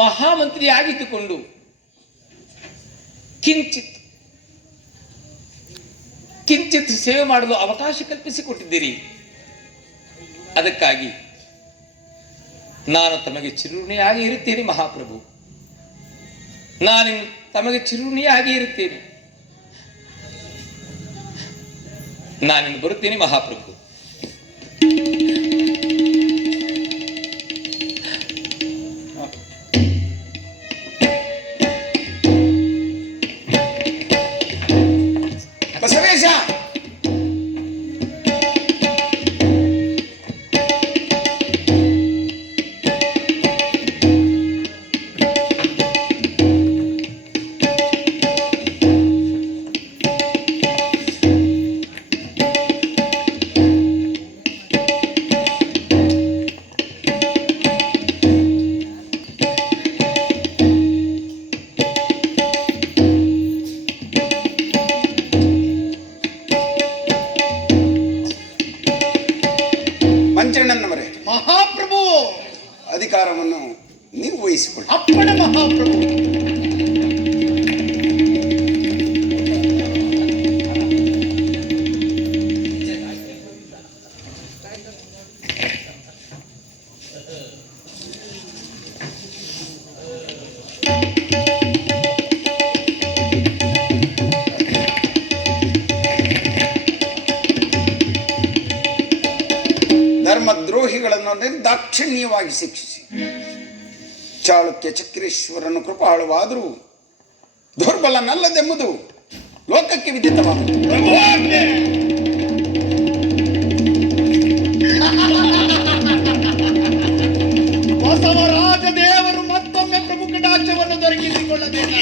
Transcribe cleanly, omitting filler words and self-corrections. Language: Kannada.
ಮಹಾಮಂತ್ರಿಯಾಗಿದ್ದುಕೊಂಡು ಕಿಂಚಿತ್ ಸೇವೆ ಮಾಡಲು ಅವಕಾಶ ಕಲ್ಪಿಸಿಕೊಟ್ಟಿದ್ದೀರಿ. ಅದಕ್ಕಾಗಿ ನಾನು ತಮಗೆ ಚಿರುಣಿಯಾಗಿ ಇರುತ್ತೇನೆ ಮಹಾಪ್ರಭು. ನಾನು ತಮಗೆ ಚಿರುಣಿಯಾಗಿ ಇರುತ್ತೇನೆ. ನಾನಿನ್ನು ಬರುತ್ತೇನೆ ಮಹಾಪ್ರಭು. ಬಸವೇಶ, ಮಂಚಣ್ಣನವರೇ, ಮಹಾಪ್ರಭು ಅಧಿಕಾರವನ್ನು ನೀವು ವಹಿಸಿಕೊಳ್ಳಿ. ಅಪ್ಪಣೆ ಮಹಾಪ್ರಭು. ಧರ್ಮದ್ರೋಹಿಗಳನ್ನು ನಿರ್ದಾಕ್ಷಿಣ್ಯವಾಗಿ ಶಿಕ್ಷಿಸಿ ಚಾಳುಕ್ಯ ಚಕ್ರೇಶ್ವರನು ಕೃಪಾಳುವಾದರೂ ದುರ್ಬಲನಲ್ಲದೆಂಬುದು ಲೋಕಕ್ಕೆ ವಿದಿತವಾಗಿದೆ. ಬಸವರಾಜ ದೇವರು ಮತ್ತೊಮ್ಮೆ ಪ್ರಮುಖ ಡಾಕ್ಯವನ್ನು ದೊರಕಿಸಿಕೊಳ್ಳಬೇಕು.